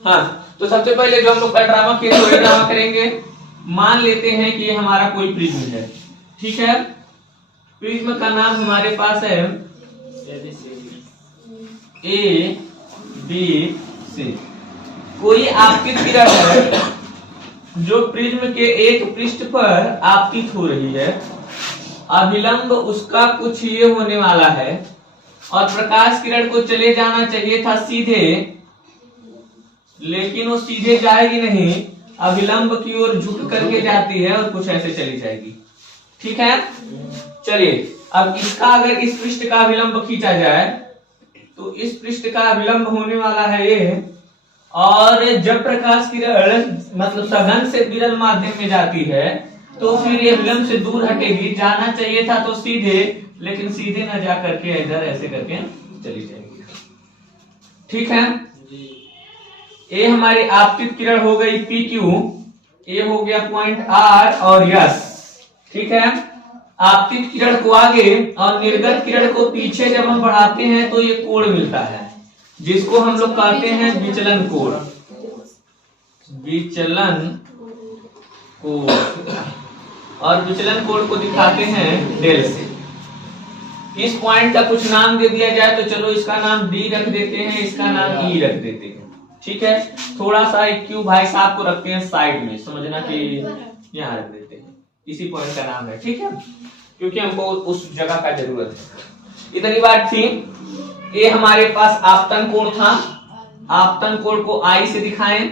हाँ, तो सबसे पहले जो हम लोग का ड्रामा किए तो ड्रामा करेंगे। मान लेते हैं कि ये हमारा कोई प्रिज्म है, ठीक है। प्रिज्म का नाम हमारे पास है ए बी सी। कोई आपतित किरण है जो प्रिज्म के एक पृष्ठ पर आपतित हो रही है। अभिलंब उसका कुछ ये होने वाला है और प्रकाश किरण को चले जाना चाहिए था सीधे, लेकिन वो सीधे जाएगी नहीं, अभिलंब की ओर झुक करके जाती है और कुछ ऐसे चली जाएगी, ठीक है। चलिए, अब इसका अगर इस पृष्ठ का अभिलंब खींचा जाए तो इस पृष्ठ का अभिलंब होने वाला है ये, और जब प्रकाश किरण मतलब सघन से विरल माध्यम में जाती है तो फिर ये अभिलंब से दूर हटेगी। जाना चाहिए था तो सीधे, लेकिन सीधे न जा करके इधर ऐसे करके चली जाएगी, ठीक है। ये हमारी आपतित किरण हो गई पी क्यू, ये हो गया पॉइंट आर और यस, ठीक है। आपतित किरण को आगे और निर्गत किरण को पीछे जब हम बढ़ाते हैं तो ये कोण मिलता है, जिसको हम लोग कहते हैं विचलन कोण। विचलन कोण, और विचलन कोण को दिखाते हैं डेल से। इस पॉइंट का कुछ नाम दे दिया जाए तो चलो इसका नाम डी रख देते हैं, इसका नाम ई रख देते हैं, ठीक है। थोड़ा सा क्यू भाई साहब को रखते हैं साइड में, समझना कि यहाँ रख देते हैं, इसी पॉइंट का नाम है, ठीक है, क्योंकि हमको उस जगह का जरूरत है। इतनी बात थी। ये हमारे पास आपतन कोण था, आपतन कोण को आई से दिखाएं।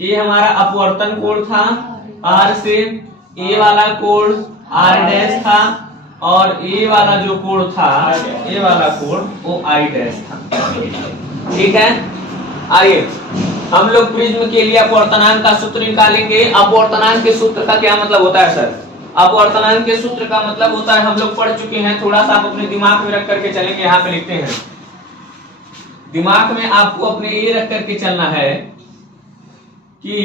ये हमारा अपवर्तन कोण था आर से, ए वाला कोण आर डैश था, और ए वाला जो कोण था, ए वाला कोण वो आई डैश था, ठीक है। आइए हम लोग प्रिज्म के लिए अपवर्तनांक का सूत्र निकालेंगे। अपवर्तनांक के सूत्र का क्या मतलब होता है सर? अपवर्तनांक के सूत्र का मतलब होता है, हम लोग पढ़ चुके हैं, थोड़ा सा आप अपने दिमाग में रख करके चलेंगे। यहाँ पे लिखते हैं, दिमाग में आपको अपने ये रख करके चलना है कि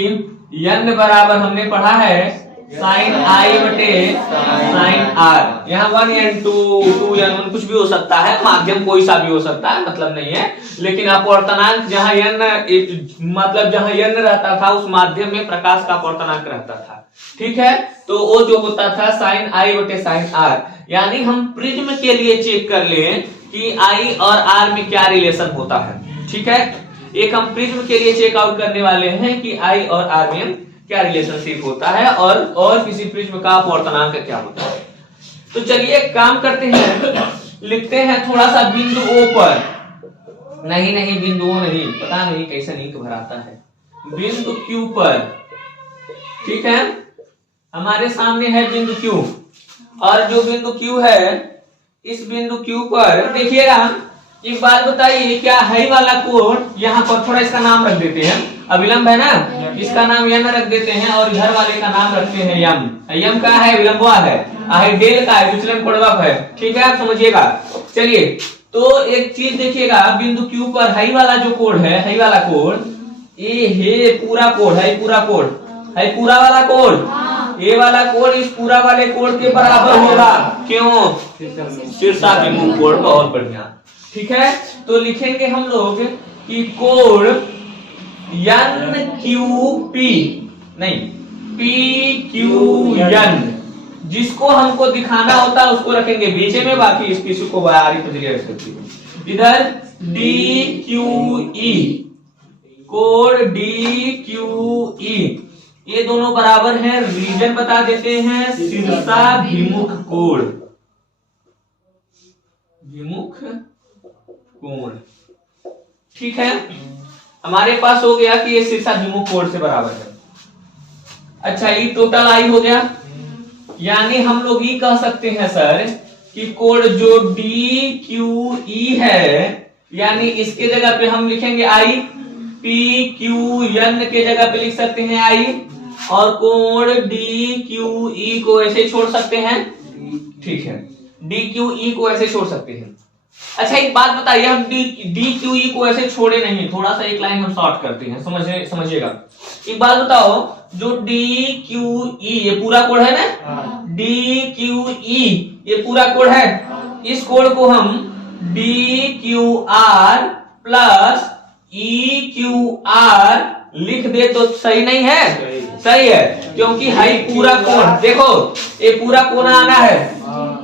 n बराबर हमने पढ़ा है साइन आई बटे साइन आर। यहाँ 1n 2n1 कुछ भी हो सकता है, माध्यम कोई सा भी हो सकता है, मतलब नहीं है। लेकिन अपवर्तनांक जहाँ n मतलब जहाँ n रहता था उस माध्यम में प्रकाश का अपवर्तनांक रहता था, ठीक है। तो वो जो होता था साइन आई बटे साइन आर। यानी हम प्रिज्म के लिए चेक कर लें कि आई और आर में क्या रिलेशन होता है, ठीक है। एक हम प्रिज्म के लिए चेकआउट करने वाले हैं कि आई और आर में क्या रिलेशनशिप होता है और किसी प्रिज्म का अपवर्तनांक क्या होता है। तो चलिए काम करते हैं, लिखते हैं थोड़ा सा बिंदु ओ पर, नहीं बिंदु ओ नहीं, पता नहीं कैसे इंक भराता है, बिंदु क्यू पर, ठीक है। हमारे सामने है बिंदु क्यू, और जो बिंदु क्यू है इस बिंदु क्यू पर देखिएगा, एक बात बताइए, क्या है वाला कोण यहाँ पर थोड़ा इसका नाम रख देते हैं, अभिलंब है ना, इसका नाम यम रख देते हैं, और इधर वाले का नाम रखते हैं यम। यम का है विलंबवा है, डेल का है विचलन कोणवक है, ठीक है, आप समझिएगा। चलिए, तो एक चीज देखिएगा, बिंदु क्यू पर हाई वाला जो कोण है, हाई वाला कोण, ये है पूरा कोण है, पूरा कोण है, पूरा वाला कोण, ये वाला कोण इस पूरा वाले कोण के बराबर होगा। क्यों? शीर्षाभिमुख कोण, बहुत बढ़िया, ठीक है। तो लिखेंगे हम लोग कि कोण एन क्यू पी, नहीं पी क्यू एन, जिसको हमको दिखाना होता है उसको रखेंगे बीच में, बाकी इसकी को बाहरी पजली रख सकती है। इधर डी क्यू ई, कोण डी क्यू ई, ये दोनों बराबर हैं, रीजन बता देते हैं शीर्षाभिमुख कोण, विमुख कोण, ठीक है। हमारे पास हो गया कि ये शीर्षाभिमुख कोण से बराबर है। अच्छा, ये टोटल आई हो गया, यानी हम लोग ये कह सकते हैं सर कि कोण जो डी क्यू ई है, यानी इसके जगह पे हम लिखेंगे आई, पी क्यू एन के जगह पे लिख सकते हैं आई, और कोण डी क्यू ई को ऐसे छोड़ सकते हैं, ठीक है, डी क्यू ई को ऐसे छोड़ सकते हैं। अच्छा, एक बात बताइए, हम डी क्यू ई को ऐसे छोड़े नहीं, थोड़ा सा एक लाइन हम शॉर्ट करते हैं, समझिएगा। एक बात बताओ, जो डी क्यू ई ये पूरा कोण है ना, डी क्यू ई ये पूरा कोण है, इस कोण को हम D Q are plus E Q R लिख दे तो सही नहीं है? सही है, क्योंकि हाई पूरा कोण देखो, ये पूरा कोना आना है,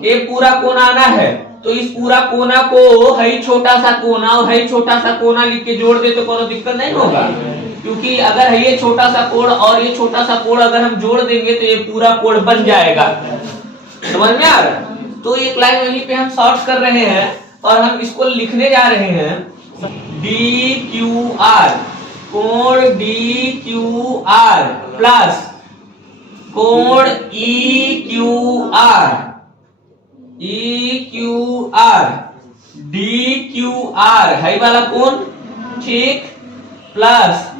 ये पूरा कोना आना है, तो इस पूरा कोना को हई छोटा सा कोना और हई छोटा सा कोना लिख के जोड़ दे तो कोई दिक्कत नहीं होगा, क्योंकि अगर ये छोटा सा कोण और ये छोटा सा कोण अगर हम जोड़ देंगे तो ये पूरा कोण बन जाएगा। समझ में आ रहा है? तो एक लाइन वहीं पे हम सॉल्व कर रहे हैं और हम इसको लिखने जा रहे हैं डी क्यू आर, कोण डी क्यू आर प्लस कोण E Q R, E Q R D Q are high वाला कोण, ठीक, plus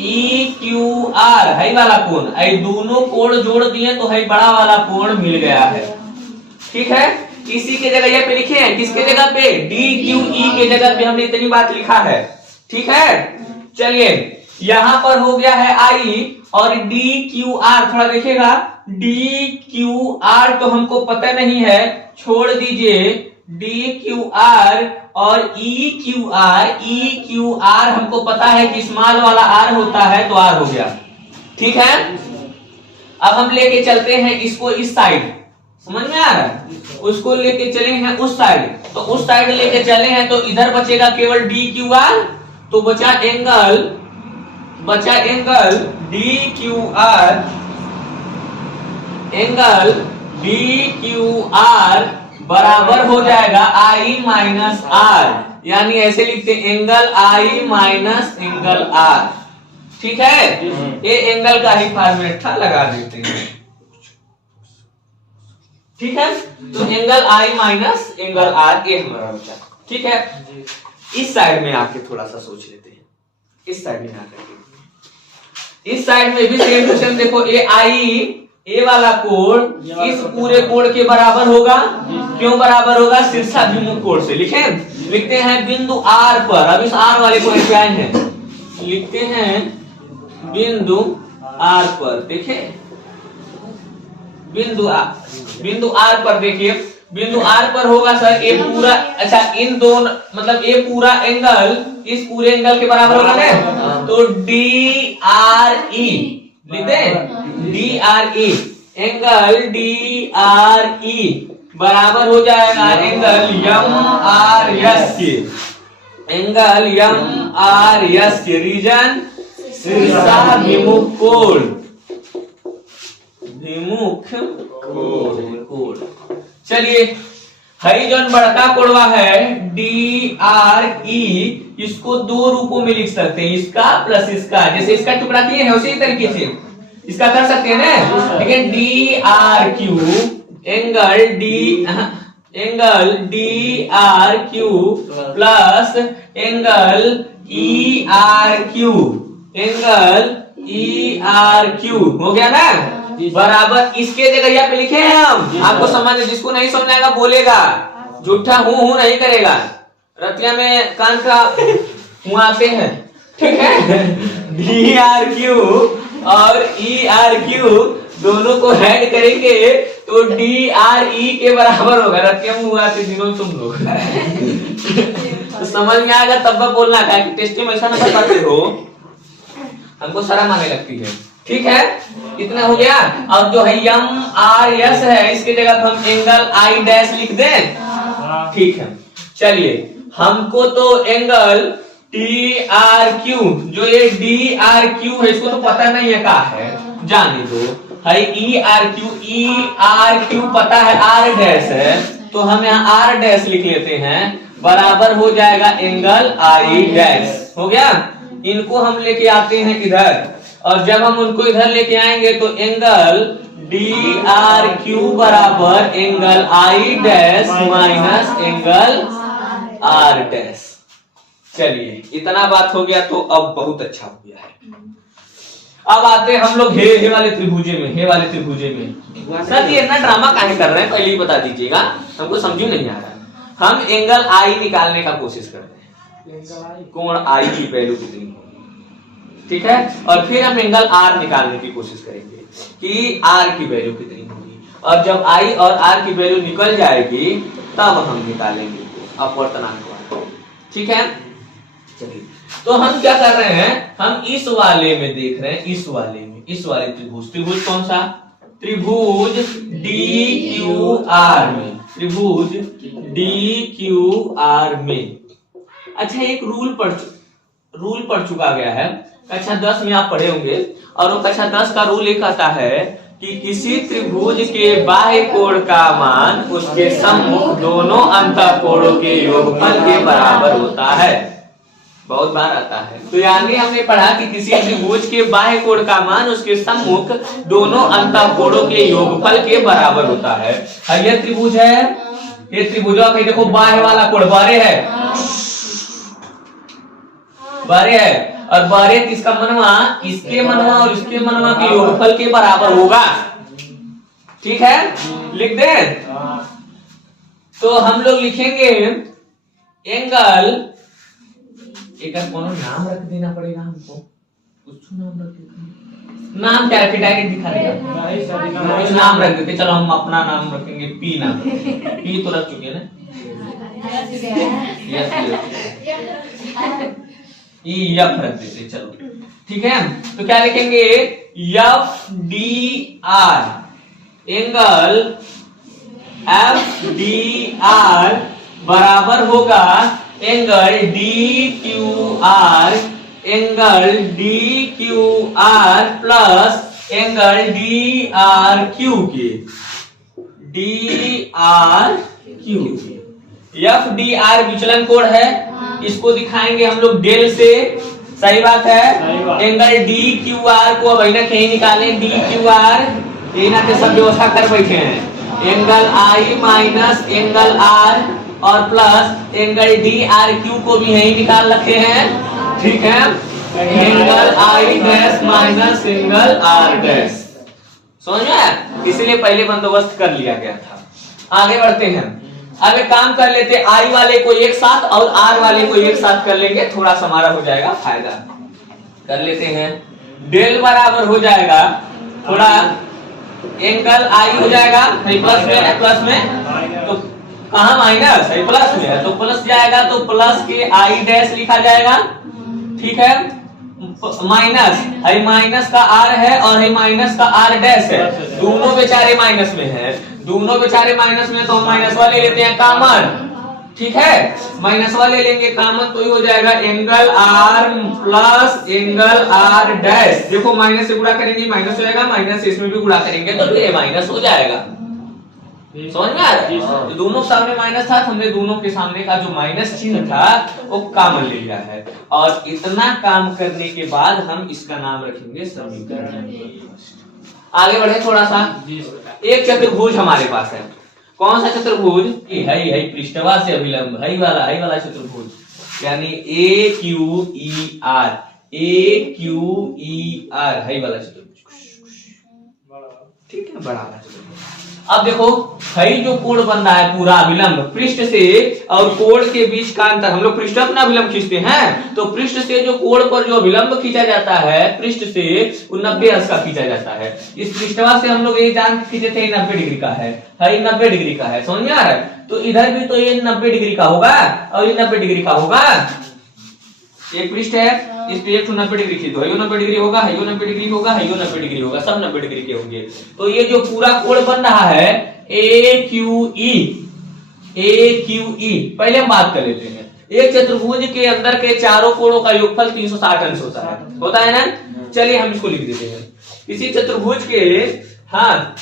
E Q R high वाला कोण, आई दोनों कोण जोड़ दिए तो हाई बड़ा वाला कोण मिल गया है। ठीक है, इसी के जगह ये पे लिखे हैं, किसके जगह पे? डी क्यू ई के जगह पे हमने इतनी बात लिखा है। ठीक है, चलिए यहां पर हो गया है आई और डी क्यू आर, थोड़ा देखिएगा, डी क्यू आर तो हमको पता नहीं है, छोड़ दीजिए, डी क्यू आर और ई क्यू आर हमको पता है कि स्मॉल वाला आर होता है तो आर हो गया। ठीक है, अब हम लेके चलते हैं इसको इस साइड, समझ में आ रहा है? उसको लेके चले हैं उस साइड, तो उस साइड लेके चले हैं तो इधर बचेगा केवल डी क्यू आर, तो बचा angle D Q R, angle D Q R बराबर हो जाएगा आई माइनस आर, यानी ऐसे लिखते angle I minus angle R. ठीक है, ये एंगल का ही फॉर्मेट था, लगा देते हैं। ठीक है, तो angle I minus angle R ये हमारा बचा। ठीक है, इस साइड में आके थोड़ा सा सोच लेते हैं, इस साइड में आकर, इस साइड में भी सेम टू सेम देखो, ए आई ए वाला कोण इस पूरे कोण के बराबर होगा। क्यों बराबर होगा? शीर्षाभिमुख कोण से। लिखते हैं बिंदु आर पर, अब इस आर वाले को पे आए हैं, लिखते हैं बिंदु आर पर, देखे बिंदु आर पर, देखिए बिंदु आर पर होगा सर ये पूरा, अच्छा इन दोनों मतलब ये पूरा एंगल इस पूरे एंगल के बराबर होगा ना, तो डी आर ई लिखते हैं, D R E, angle D R E बराबर हो जाएगा एंगल यम आर यस के, एंगल यम आर यस के, रीजन शीर्षाभिमुख कोण, विमुख कोण। चलिए हई जौन बड़का कोणवा है डी आर ई, इसको दो रूपों में लिख सकते हैं, इसका प्लस इसका, जैसे इसका टुकड़ा किए हैं उसी तरीके से इसका कर सकते हैं ना। ठीक है, D R Q angle D R Q plus angle E R Q, angle E R Q हो गया ना, बराबर इसके जगह यहाँ पे लिखे हैं हम, आपको समझ, जिसको नहीं समझ आएगा बोलेगा, झूठा हूं नहीं करेगा, रतिया में कान का हुआते हैं। ठीक है, डी आर क्यू और ई आर क्यू दोनों को ऐड करेंगे तो डी आर ई के बराबर होगा, रतिया में हुआते दिनों तुम लोग। तो समझ में आएगा तब बोलना था कि टेस्ट में ऐसा ना बताते हो, हमको शर्म आने लगती है। ठीक है, इतना हो गया। और जो है यम आर यस है, इसके जगह हम एंगल आई डैश लिख दें। ठीक है, चलिए हमको तो एंगल टी आर क्यू, जो ये डी आर क्यू है इसको तो पता नहीं है क्या है, जाने दो। है ई आर क्यू पता है, आर डैश है तो हम यहाँ आर डैश लिख लेते हैं, बराबर हो जाएगा एंगल आई डैश। हो गया, इनको हम लेके आते हैं इधर, और जब हम उनको इधर लेके आएंगे तो एंगल डी आर क्यू बराबर angle I dash minus angle R dash. चलिए इतना बात हो गया, तो अब बहुत अच्छा हो गया है। अब आते हैं हम लोग हे वाले त्रिभुजे में, हे वाले त्रिभुजे में। सर ये इतना ड्रामा काहे कर रहे हैं, पहले ही बता दीजिएगा, हमको समझ नहीं आ रहा। हम एंगल आई निकालने का कोशिश करते हैं, कोण आई की वैल्यू कितनी होगी, ठीक है, और फिर हम एंगल आर निकालने की कोशिश करेंगे कि आर की वैल्यू कितनी होगी, और जब आई और आर की वैल्यू निकल जाएगी तब हम निकालेंगे अपवर्तनांक। ठीक है, चलिए तो हम क्या कर रहे हैं, हम इस वाले में देख रहे हैं, इस वाले त्रिभुज कौन सा, त्रिभुज DQR में, त्रिभुज DQR में। अच्छा, एक रूल पढ़ चुका गया है, कक्षा 10 में आप पढ़े होंगे, और वो कक्षा 10 का रूल एक आता है कि किसी त्रिभुज के बाह्य कोण का मान उसके सम्मुख दोनों अंतःकोणों के योगफल के बराबर होता है। बहुत बार आता है। तो यानी हमने पढ़ा कि किसी त्रिभुज के बाह्य कोण का मान उसके सम्मुख दोनों अंतःकोणों के योगफल के बराबर होता है। ये त्रिभुज है, ये त्रिभुजों का देखो बाह्य वाला कोण बारे है, और बारे किसका मनवा, इसके मनवा और इसके मनवा के योगफल के बराबर होगा। ठीक है, लिख दे। तो हम लोग लिखेंगे एंगल, एक कौन नाम रख देना पड़ेगा हमको, कुछ नाम रख देते, नाम क्या रखे, डायरेक्ट दिखा देगा, कुछ नाम रख देते। चलो हम अपना नाम रखेंगे पी नाम, पी तो रख चुके ना, एफ रख देते। चलो ठीक है, तो क्या लिखेंगे, FDR, एंगल FDR बराबर होगा angle DQR, angle DQR plus angle DRQ के, DRQ। FDR विचलन कोण है, इसको दिखाएंगे हम लोग डेल से, सही बात है। एंगल DQR को अब ना कहीं निकालें, DQR ना के सब व्यवस्था कर बैठे हैं, angle I minus angle R और प्लस एंगल DRQ को भी यही निकाल रखे हैं। ठीक है, angle I dash minus angle R dash, समझ में, इसलिए पहले बंदोबस्त कर लिया गया था। आगे बढ़ते हैं, अब एक काम कर लेते, I वाले को एक साथ और R वाले को एक साथ कर लेंगे, थोड़ा सा हमारा हो जाएगा फायदा। कर लेते हैं, डेल बराबर हो जाएगा, थोड़ा एंगल I हो जाएगा, प्लस में तो कहा माइनस है, प्लस में है तो प्लस जाएगा, तो प्लस के I डैश लिखा जाएगा। ठीक है, माइनस है, माइनस का R है और है माइनस का R डैश है, दोनों बेचारे माइनस में है, दोनों बेचारे माइनस में, तो हम माइनस वाले लेते हैं कॉमन। ठीक है, माइनस वाले लेंगे कॉमन, तो ये हो जाएगा angle R plus angle R dash. देखो माइनस से गुणा करेंगे माइनस हो जाएगा, माइनस से इसमें भी गुणा करेंगे तो ये माइनस हो जाएगा। समझ में आ रहा है, दोनों सामने माइनस था, हमने दोनों के सामने का जो माइनस चिन्ह था वो कॉमन ले लिया है, और इतना काम करने के बाद हम इसका नाम रखेंगे समीकरण। आगे बढ़े थोड़ा सा, एक चतुर्भुज हमारे पास है, कौन सा चतुर्भुज, है पृष्ठवा से अभिलंब, है वाला चतुर्भुज, यानी AQER, है वाला चतुर्भुज। ठीक है, बड़ा वाला चतुर्भुज। अब देखो हई जो कोण बन रहा है पूरा अभिलंब, पृष्ठ से और कोण के बीच का अंतर, हम लोग पृष्ठ अपना अभिलंब खींचते हैं, तो पृष्ठ से जो कोण पर जो अभिलंब खींचा जाता है, पृष्ठ से वो 90 अंश का खींचा जाता है। इस पृष्ठवा से हम लोग ये जान खींचे थे 90 डिग्री का है, 90 डिग्री का है, समझ में आ रहा है। तो इधर भी तो ये 90 डिग्री का होगा और ये 90 डिग्री का होगा, एक पृष्ठ है, इस पे 190 डिग्री खींच दो, 90 डिग्री होगा, 90 डिग्री होगा, 90 डिग्री होगा, सब 90 डिग्री के होंगे। तो ये जो पूरा कोण बन रहा है AQE, पहले हम बात कर लेते हैं। एक चतुर्भुज के अंदर के चारों कोणों का योगफल 360 अंश होता है ना। चलिए हम इसको लिख देते हैं, इसी चतुर्भुज के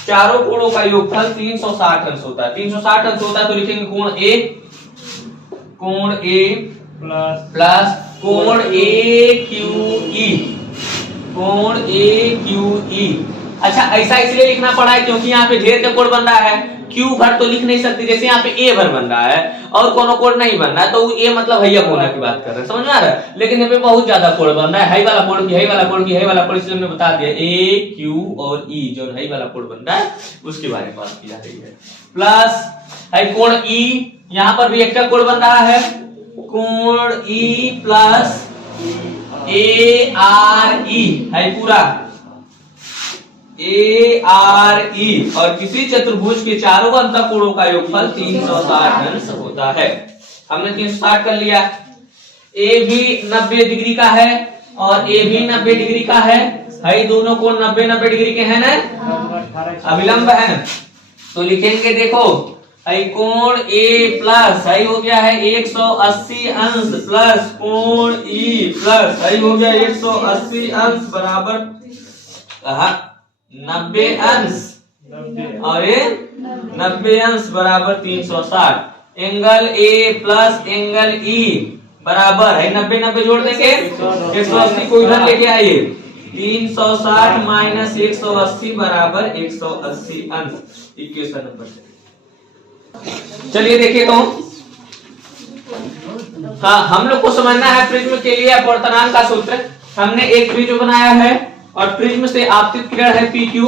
चारों कोणों का योगफल 360 अंश होता है। 360 अंश होता है तो लिखेंगे कोण A प्लस कोण AQE। अच्छा, ऐसा इसलिए लिखना पड़ा है क्योंकि यहाँ पे ढेर का कोण बन रहा है, Q भर तो लिख नहीं सकते, जैसे यहाँ पे A भर बन रहा है और कोनो कोण नहीं बन रहा है, तो A मतलब हैया कोण की बात कर रहे हैं, समझ में आ रहा है। लेकिन यहाँ पे बहुत ज्यादा कोण बन रहा है, हाई वाला कोण की, हाई वाला कोण की, हाई वाला कोण, इसलिए हमने बता दिया AQ और E जो हाई वाला कोण बन रहा है उसके बारे में बात की जा रही है। प्लस है कोण E, यहाँ पर भी एक का कोण बन रहा है, कोण E प्लस ARE है पूरा ARE, और किसी चतुर्भुज के चारों अंतःकोणों का योगफल 360 अंश होता है। हमने 360 कर लिया। ए भी 90 डिग्री का है और ए भी 90 डिग्री का है, दोनों कोण 90-90 डिग्री के हैं ना, अभिलंब है ना। तो लिखेंगे देखो कोण ए प्लस हो गया है 180 अंश प्लस कोण ई प्लस हो गया 180 अंश बराबर 90 अंश और ये 90 अंश बराबर 360। Angle A plus angle E बराबर है 90-90 जोड़ देंगे 180 को इधर लेके आइए 360 माइनस 180 बराबर 180 अंश। Equation number 6। चलिए देखिए तो हाँ हम लोग को समझना है प्रिज्म के लिए अपवर्तनांक का सूत्र। हमने एक प्रिज्म बनाया है और प्रिज्म से आपतित किरण है PQ।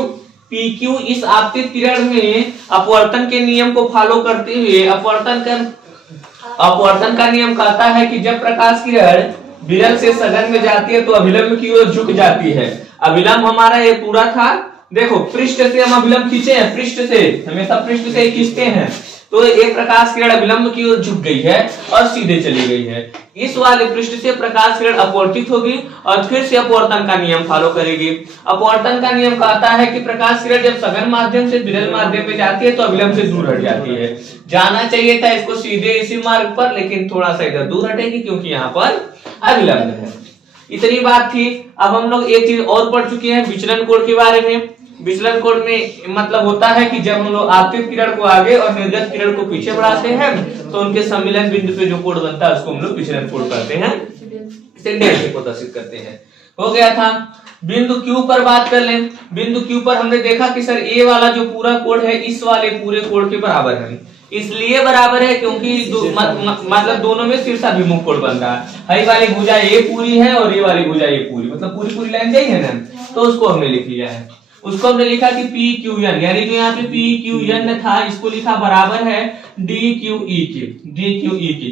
PQ इस आपतित किरण में अपवर्तन के नियम को फॉलो करते हुए अपवर्तन का नियम कहता है कि जब प्रकाश किरण विरल से सघन में जाती है तो अभिलंब की ओर झुक जाती है। अभिलंब हमारा ये पूरा था, देखो पृष्ठ से हम अभिलंब खींचे हैं, पृष्ठ से हमेशा पृष्ठ से ही खींचते हैं। तो एक प्रकाश किरण अभिलंब की ओर झुक गई है और सीधे चली गई है। इस वाले पृष्ठ से प्रकाश किरण अपवर्तित होगी और फिर से अपवर्तन का नियम फॉलो करेगी। अपवर्तन का नियम कहता है कि प्रकाश किरण जब सघन माध्यम से विरल माध्यम में जाती है तो अभिलंब से दूर हट जाती है। जाना चाहिए था इसको सीधे इसी मार्ग पर, लेकिन थोड़ा सा इधर दूर हटेगी क्योंकि यहाँ पर अभिलंब है। इतनी बात थी। अब हम लोग एक चीज और पढ़ चुके हैं विचलन कोण के बारे में। विचलन कोण में मतलब होता है कि जब हम लोग आपतित किरण को आगे और निर्गत किरण को पीछे बढ़ाते हैं तो उनके सम्मिलन बिंदु पे जो कोण बनता है उसको हम लोग विचलन कोण कहते हैं, इसे डेल्टा को प्रदर्शित करते हैं। हो गया था। बिंदु Q पर बात कर लें। बिंदु Q पर हमने देखा कि सर ए वाला जो पूरा कोण है इस वाले पूरे कोण के बराबर है। इसलिए बराबर है क्योंकि मतलब दोनों में शीर्षाभिमुख कोण बन रहा है। वाली भुजा ये पूरी है और ये वाली भुजा ये पूरी, मतलब पूरी पूरी लाइन चाहिए ना, तो उसको हमने लिख लिया है। उसको हमने लिखा कि PQN, यानी जो यहाँ पे PQN था इसको लिखा बराबर है DQE के।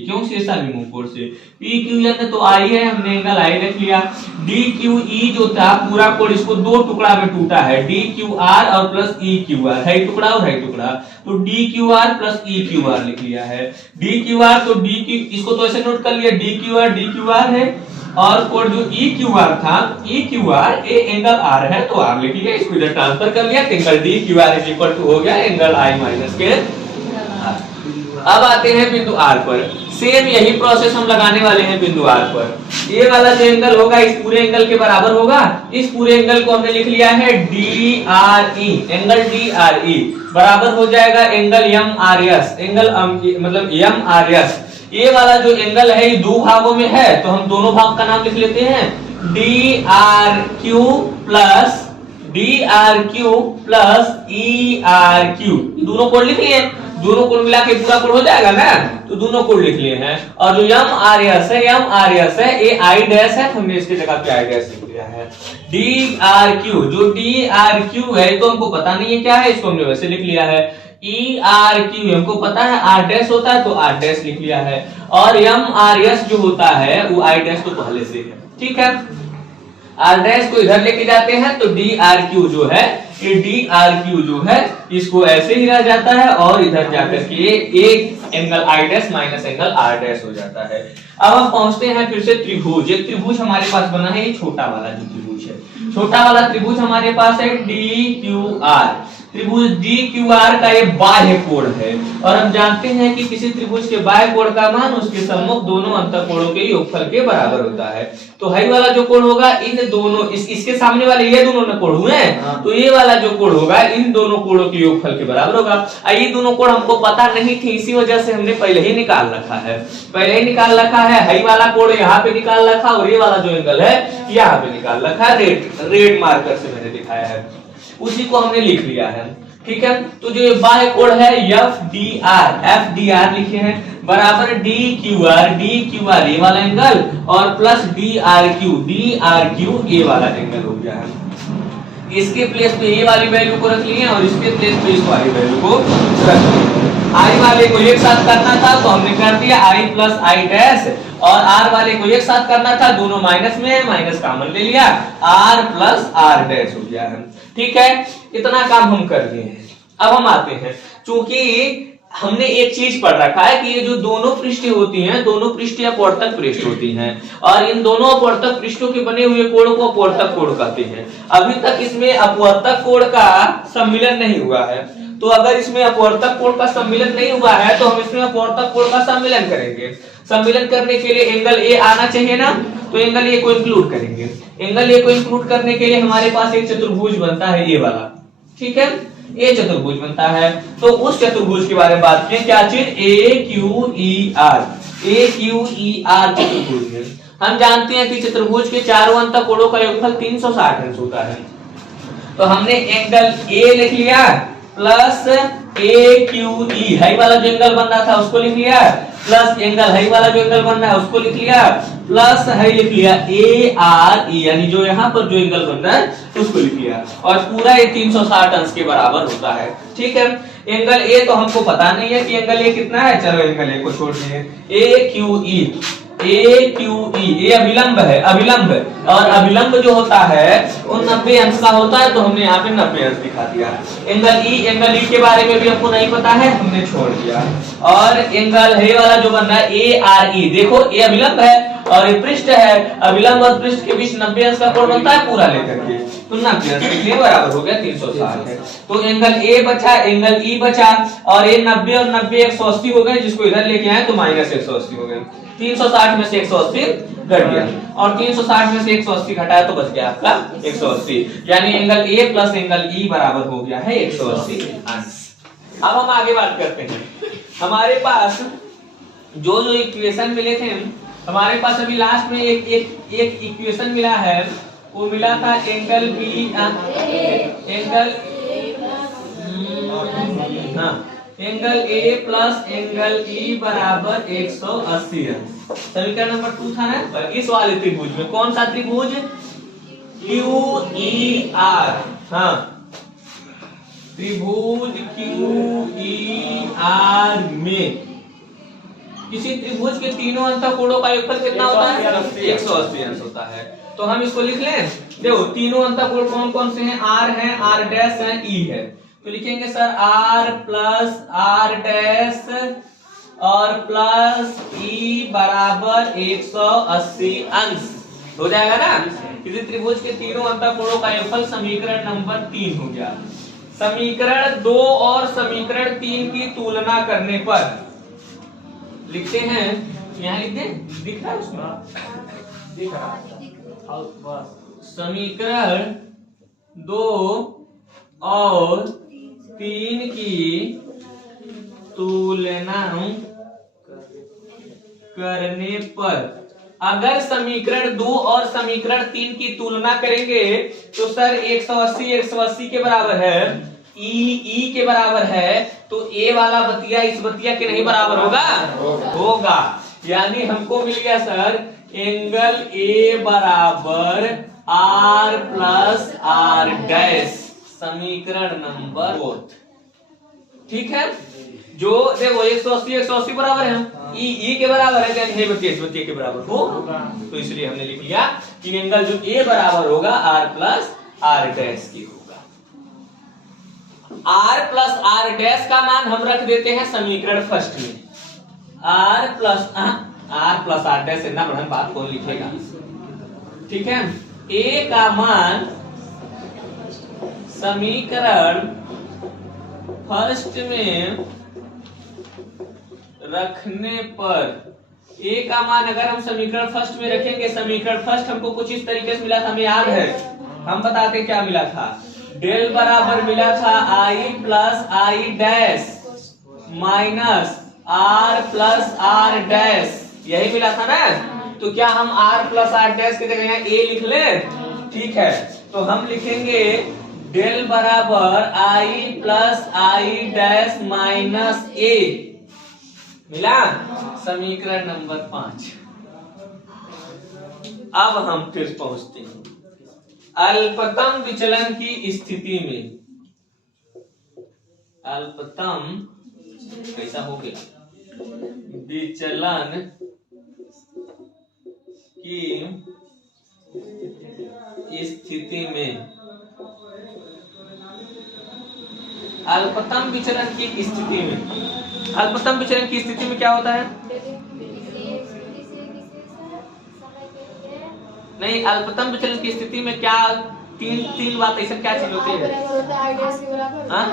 क्यों? शीर्षाभिमुख कोण से। PQN तो आई है, हमने एंगल आई रख लिया। DQE जो था पूरा कोण इसको दो टुकड़ा में टूटा है, DQR और प्लस EQR, है टुकड़ा और है टुकड़ा, तो DQR प्लस EQR लिख लिया है। DQR तो इसको तो ऐसे नोट कर लिया DQR है, और कोण जो EQR था EQR ए एंगल R है तो R लिख लिया, इसको इधर ट्रांसफर कर लिया, angle DQR is equal to हो गया एंगल I माइनस के R। अब आते हैं बिंदु R पर। सेम यही प्रोसेस हम लगाने वाले हैं बिंदु R पर। ये वाला जो एंगल होगा इस पूरे एंगल के बराबर होगा। इस पूरे एंगल को हमने लिख लिया है DRE, एंगल DRE बराबर हो जाएगा एंगल MRS, एंगल मतलब MRS। ये वाला जो एंगल है ये दो भागों में है तो हम दोनों भाग का नाम लिख लेते हैं DRQ प्लस ERQ। दोनों कोण लिख लिए, दोनों कोण मिला के पूरा कोण हो जाएगा ना, तो दोनों कोण लिख लिए हैं। और जो MRS है ये I डैश है, हमने इसकी जगह पे I डैश लिख लिया है। DRQ जो DRQ है तो हमको पता नहीं है क्या है, इसको हमने वैसे लिख लिया है। ERQ हमको पता है R डैश होता है तो R डैश लिख लिया है, और MRS जो होता है वो I डैश तो पहले से है, ठीक है। R डैश को इधर लेके जाते हैं तो DRQ जो है ये DRQ जो है इसको ऐसे ही रह जाता है और इधर जाकर के एक angle I dash minus angle R dash हो जाता है। अब हम पहुंचते हैं फिर से त्रिभुज। एक त्रिभुज हमारे पास बना है, ये छोटा वाला जो त्रिभुज है, छोटा वाला त्रिभुज हमारे पास है DQR। त्रिभुज DQR का ये बाह्य कोण है और हम जानते हैं कि किसी त्रिभुज के बाह्य कोण का मान उसके सम्मुख दोनों अंतःकोणों के योगफल के बराबर होता है। तो हाई वाला जो कोण होगा इन दोनों इसके सामने वाले ये दोनों न कोण हुए, तो ये वाला जो कोण होगा इन दोनों कोणों के योगफल के बराबर होगा। ये दोनों कोण हमको पता नहीं थी, इसी वजह से हमने पहले ही निकाल रखा है। हाई वाला कोण यहाँ पे निकाल रखा और ये वाला जो एंगल है यहाँ पे निकाल रखा है, रेड मार्कर से मैंने दिखाया है, उसी को हमने लिख लिया है, ठीक है। तो जो बाह्य कोण है FDR लिखे हैं बराबर DQR ये वाला एंगल और प्लस DRQ ये वाला एंगल हो गया है। इसके प्लेस पे ये वाली वैल्यू को रख लिए और इसके प्लेस पे इस वाली वैल्यू को रख लिए। I वाले को एक साथ करना था तो हमने कर दिया I प्लस I डैश, और R वाले को एक साथ करना था, दोनों माइनस में है, माइनस कॉमन ले लिया, R प्लस R डैश हो गया है, ठीक है। इतना काम हम कर लिए हैं। अब हम आते हैं, चूंकि हमने एक चीज पढ़ रखा है कि ये जो दोनों पृष्ठें होती हैं, दोनों पृष्ठ अपवर्तक पृष्ठ होती हैं, और इन दोनों अपवर्तक पृष्ठों के बने हुए कोण को अपवर्तक कोण कहते हैं। अभी तक इसमें अपवर्तक कोण का सम्मिलन नहीं हुआ है, तो अगर इसमें अपवर्तक कोण का सम्मिलन नहीं हुआ है तो हम इसमें अपवर्तक कोण का सम्मिलन करेंगे। सम्मिलन करने के लिए एंगल ए आना चाहिए ना, तो एंगल ए को इंक्लूड करेंगे। एंगल ए को इंक्लूड करने के लिए हमारे पास एक चतुर्भुज बनता है ये वाला, ठीक है, ये चतुर्भुज बनता है। तो उस चतुर्भुज के बारे में बात करें, क्या चीज, ए क्यू ई आर चतुर्भुज है। हम जानते हैं कि चतुर्भुज के चारों अंतः कोणों का योगफल 360 अंश होता है। तो हमने एंगल ए लिख लिया प्लस ए क्यू ई, हाई वाला जो एंगल बन रहा था उसको लिख लिया, प्लस एंगल हाई वाला जो एंगल बन रहा है उसको लिख लिया, प्लस हाई लिख लिया ए आर ई, यानी जो यहाँ पर जो एंगल बन रहा है उसको लिख लिया, और पूरा ये 360 अंश के बराबर होता है। ठीक है, एंगल ए तो हमको पता नहीं है कि एंगल ए कितना है, चलो एंगल ए को छोड़ देंगे। ए क्यू ई, ये अभिलंब है, अभिलंब, और अभिलंब जो होता है वो 90 अंश का होता है, तो हमने यहाँ पे 90 अंश दिखा दिया। एंगल ई के बारे में भी हमको नहीं पता है, हमने छोड़ दिया। और एंगल हे वाला जो बन रहा है ए आर ई, देखो ये अभिलंब है और ये पृष्ठ है, अभिलंब और पृष्ठ के बीच 90 अंश का कोण बनता है पूरा लेकर के, तो 90 अंश के लिए बराबर हो गया 360 है। तो एंगल ए बचा, एंगल ई बचा, और ये 90 और 90 180 हो गए, जिसको इधर लेके आए तो माइनस 180 हो गए। 360 में से 180 घट गया, और 360 में से 180 घटाया तो बच गया आपका 180, यानी angle A plus angle E बराबर हो गया है 180 अंश। अब हम आगे बात करते हैं। हमारे पास जो जो इक्वेशन मिले थे, हमारे पास अभी लास्ट में एक इक्वेशन मिला है, वो मिला था angle B, angle A plus angle E बराबर 180 अंश। समीकरण नंबर 2 था ना। इस वाले त्रिभुज में कौन सा त्रिभुज, क्यू ई आर, हाँ, त्रिभुज क्यू ई आर में किसी त्रिभुज के तीनों अंतःकोणों का योगफल कितना होता है, 180 अंश होता है। तो हम इसको लिख लें, देखो तीनों अंतःकोण कौन कौन से हैं, आर है, आर डैश है, ई है, तो लिखेंगे sir R plus R dash और प्लस ई बराबर 180 अंश हो जाएगा ना। किसी त्रिभुज के तीनों अंतःकोणों का योगफल समीकरण नंबर 3 हो गया। समीकरण 2 और समीकरण 3 की तुलना करने पर लिखते हैं, यहाँ लिख दें, दिख रहा है उसमें, दिख रहा, समीकरण 2 और 3 की तुलना करने पर, अगर समीकरण 2 और समीकरण 3 की तुलना करेंगे तो सर 180 के बराबर है, ई के बराबर है, तो ए वाला बतिया इस बतिया के नहीं बराबर होगा, यानी हमको मिल गया सर एंगल ए बराबर आर प्लस आर डैश, समीकरण नंबर 4। ठीक है, जो देखो 180 बराबर है, ई के बराबर है, नहीं बतिया इस बतिया के बराबर हो, तो इसलिए हमने लिख लिया कि एंगल जो ए बराबर होगा आर प्लस आर डैश की होगा। आर प्लस आर डैश का मान हम रख देते हैं समीकरण फर्स्ट में, आर प्लस आर डैश, इतना बढ़न बात कौन लिखेगा। ठीक है, ए का मान समीकरण फर्स्ट में रखने पर, ए का मान अगर हम समीकरण फर्स्ट में रखेंगे, समीकरण फर्स्ट हमको कुछ इस तरीके से मिला था, हमें याद है, हम बताते क्या मिला था, डेल बराबर मिला था I plus I dash minus R plus R dash, यही मिला था ना। तो क्या हम आर प्लस आर डैश की जगह ए लिख लें, ठीक है, तो हम लिखेंगे डेल बराबर आई प्लस आई डैश माइनस ए, मिला, समीकरण नंबर 5। अब हम फिर पहुंचते हैं अल्पतम विचलन की स्थिति में। अल्पतम कैसा हो गया, विचलन की स्थिति में, अल्पतम विचलन की स्थिति में अल्पतम विचलन की स्थिति में क्या होता है? नहीं, अल्पतम विचलन की स्थिति में क्या तीन बात ऐसा क्या चीज होती है? आई डैश के बराबर हाँ?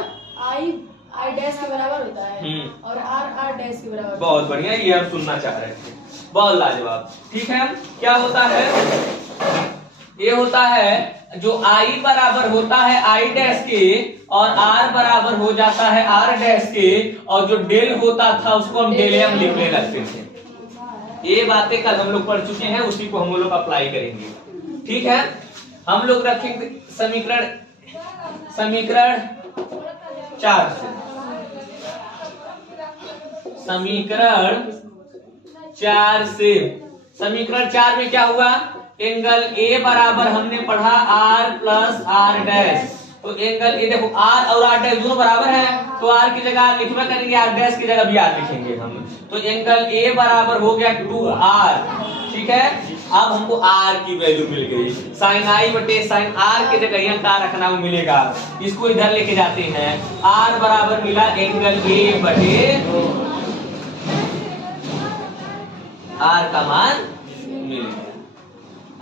आई डैश के बराबर होता है और आर डैश के बराबर। बहुत बढ़िया, ये हम सुनना चाह रहे थे, बहुत लाजवाब। ठीक है, क्या होता है? ये होता है जो आई बराबर होता है आई डैश के और आर बराबर हो जाता है आर डैश के, और जो डेल होता था उसको हम डेलियम लिखने लगते थे। ये बातें कल हम लोग पढ़ चुके हैं, उसी को हम लोग अप्लाई करेंगे। ठीक है, हम लोग रखेंगे समीकरण 4 से। समीकरण 4 में क्या हुआ? एंगल ए बराबर हमने पढ़ा आर प्लस आर डैश। तो एंगल ए देखो, आर और आर डैश दोनों बराबर है, तो आर की जगह लिखवा करेंगे, आर डैश की जगह भी आर लिखेंगे हम। तो एंगल ए बराबर हो गया 2r। ठीक है, अब हमको आर की वैल्यू मिल गई। साइन आई बटे साइन आर की जगह यहाँ क्या रखना वो मिलेगा, इसको इधर लेके जाते हैं। आर बराबर मिला एंगल ए बटे आर का मान मिल गया।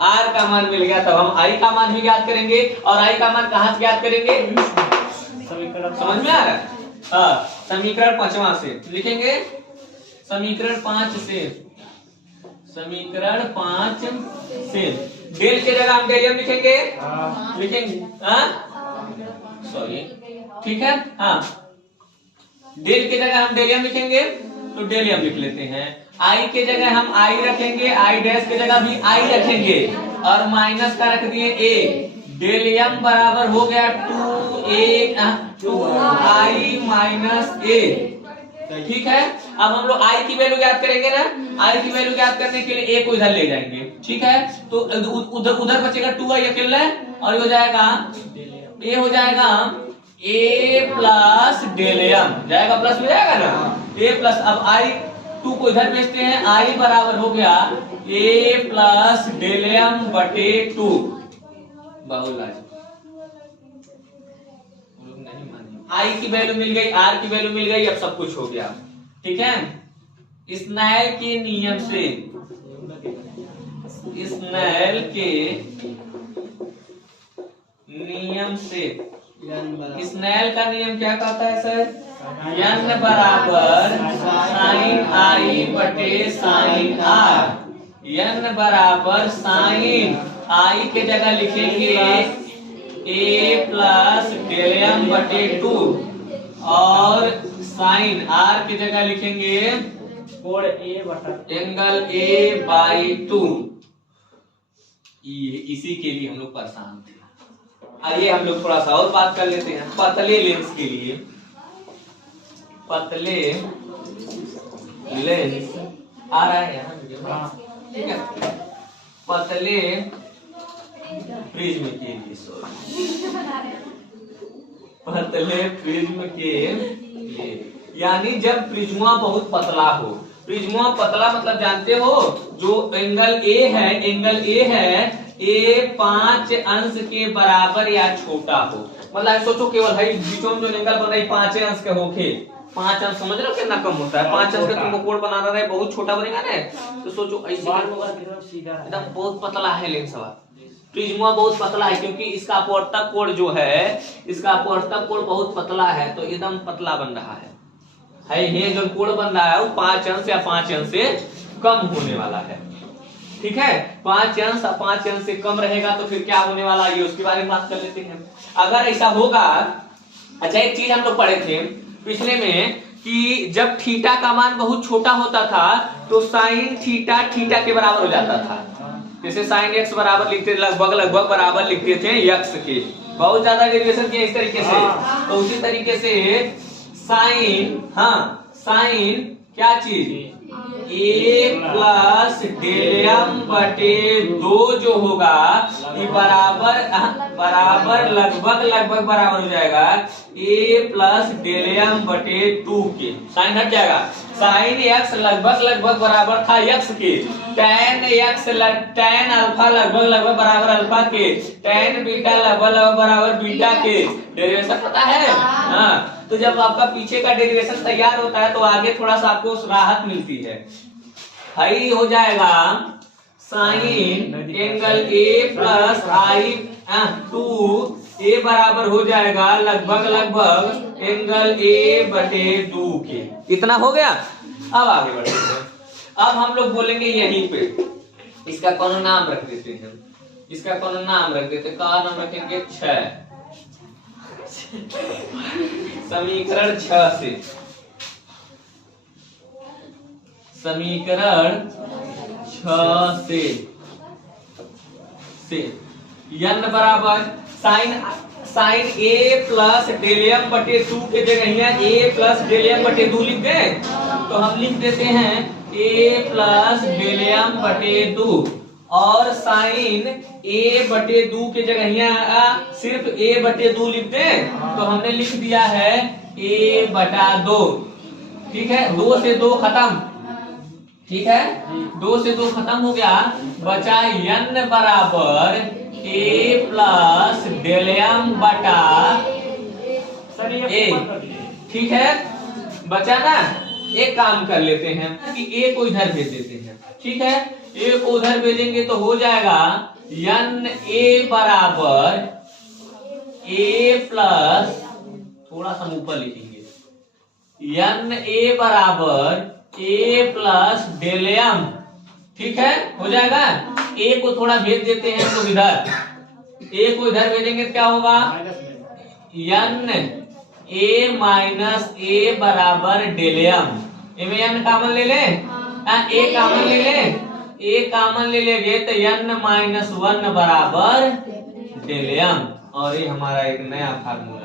आर का मान मिल गया, तब हम आई का मान भी ज्ञात करेंगे। और आई का मान कहां से ज्ञात करेंगे? समझ में आ रहा है? हाँ, समीकरण 5वां से लिखेंगे। समीकरण 5 से डेल के जगह हम डेलियम लिखेंगे। सॉरी, ठीक है। हाँ, डेल के जगह हम डेलियम लिखेंगे, तो डेलियम लिख लेते हैं। आई के जगह हम आई रखेंगे, आई डैश के जगह भी आई रखेंगे, और माइनस का रख दिए ए। डेलियम बराबर हो गया 2i माइनस ए। ठीक है, अब हम लोग आई की वैल्यू ज्ञात करेंगे ना। आई की वैल्यू ज्ञात करने के लिए ए को इधर ले जाएंगे। ठीक है, तो उधर बचेगा 2i अकेला, और हो जाएगा ए, हो जाएगा ए प्लस डेलियम, जाएगा प्लस हो जाएगा ना, ए प्लस। अब आई 2 को इधर भेजते हैं, आई बराबर हो गया ए प्लस डेलियम बटे 2। बहुत आई की वैल्यू मिल गई, आर की वैल्यू मिल गई, अब सब कुछ हो गया। ठीक है, स्नेल के नियम से, स्नेल के नियम से, स्नेल का नियम क्या कहता है सर? n बराबर साइन आई बटे साइन आर। n बराबर साइन आई के जगह लिखेंगे a प्लस डेलियम बटे 2, और साइन आर की जगह लिखेंगे कोण a बटा एंगल a बाई 2। इसी के लिए हम लोग परेशान थे। आइए हम लोग थोड़ा सा और बात कर लेते हैं। पतले लेंस के लिए, पतले लेंस आ रहा है यहाँ, ठीक है। पतले प्रिज्म के लिए, पतले प्रिज्म के लिए, यानी जब प्रिज्मा बहुत पतला हो। प्रिज्मा पतला मतलब जानते हो, जो एंगल ए है, एंगल ए है, ए 5 अंश के बराबर या छोटा हो। मतलब सोचो केवल है बीचों में जो एंगल बन रही 5 अंश का होके, 5 अंश समझ रहे हो कितना कम होता है। 5 अंश का तुमको कोण बनाना रहे, बहुत छोटा बनेगा ना, तो सोचो ऐसे एकदम बहुत पतला है लेंस। प्रिज्मा बहुत पतला है क्योंकि इसका अपवर्तक कोण जो है, इसका अपवर्तक कोण बहुत पतला है, तो एकदम पतला बन रहा है। ये जो कोण बन रहा है वो 5 अंश या 5 अंश से कम होने वाला है। ठीक है, 5 अंश से कम रहेगा तो फिर क्या होने वाला है, उसके बारे में बात कर लेते हैं। अगर ऐसा होगा, अच्छा एक चीज हम लोग पढ़े थे पिछले में कि जब थीटा का मान बहुत छोटा होता था तो साइन थीटा थीटा के बराबर हो जाता था। जैसे साइन एक्स बराबर लिखते थे, लगभग बराबर लिखते थे यक्स के। बहुत ज्यादा डेरिवेशन किया इस तरीके से। तो उसी तरीके से साइन, हाँ साइन क्या चीज, ए प्लस डेलियम बटे 2 जो होगा ये बराबर लगभग बराबर हो जाएगा ए प्लस डेलियम बटे 2 के। साइन हट जाएगा, साइन एक्स लगभग बराबर था एक्स के, tan एक्स tan अल्फा लगभग बराबर अल्फा के, tan बीटा लगभग बराबर बीटा के। डेरिवेशन पता है? हाँ, तो जब आपका पीछे का डेरिवेशन तैयार होता है तो आगे थोड़ा सा आपको राहत मिलती है। भाई हो जाएगा साइन एंगल ए प्लस आई 2 ए बराबर हो जाएगा लगभग एंगल ए बटे 2 के। इतना हो गया। अब आगे बढ़ते हैं। अब हम लोग बोलेंगे यहीं पे इसका कौन नाम रख देते हैं, इसका कौन नाम रख देते, का नाम रखेंगे 6। समीकरण 6 से, समीकरण 6 से n बराबर sine a plus del m बटे 2 के जगह यहाँ a प्लस डेल m बटे 2 लिख दे तो हम लिख देते हैं a प्लस डेल m बटे 2 और साइन a बटे 2 के जगह यहाँ सिर्फ a बटे 2 लिख दे तो हमने लिख दिया है a बटा 2। ठीक है, 2 से 2 खत्म। ठीक है, 2 से 2 खत्म हो गया, बचा n बराबर a प्लस डेल m बटा a। ठीक है, बचा ना। एक काम कर लेते हैं कि a को इधर भेज देते हैं। ठीक है, a को उधर भेजेंगे तो हो जाएगा n a बराबर a प्लस, थोड़ा सा ऊपर लिखेंगे, n a बराबर a प्लस डेल m। ठीक है, हो जाएगा। a को थोड़ा भेज देते हैं तो इधर, a को इधर भेजेंगे तो क्या होगा, n a माइनस a बराबर डेल m। में n कॉमन ले ले, a कॉमन ले ले, a कॉमन ले लेंगे तो n माइनस 1 बराबर डेल m। और ये हमारा एक नया फार्मूला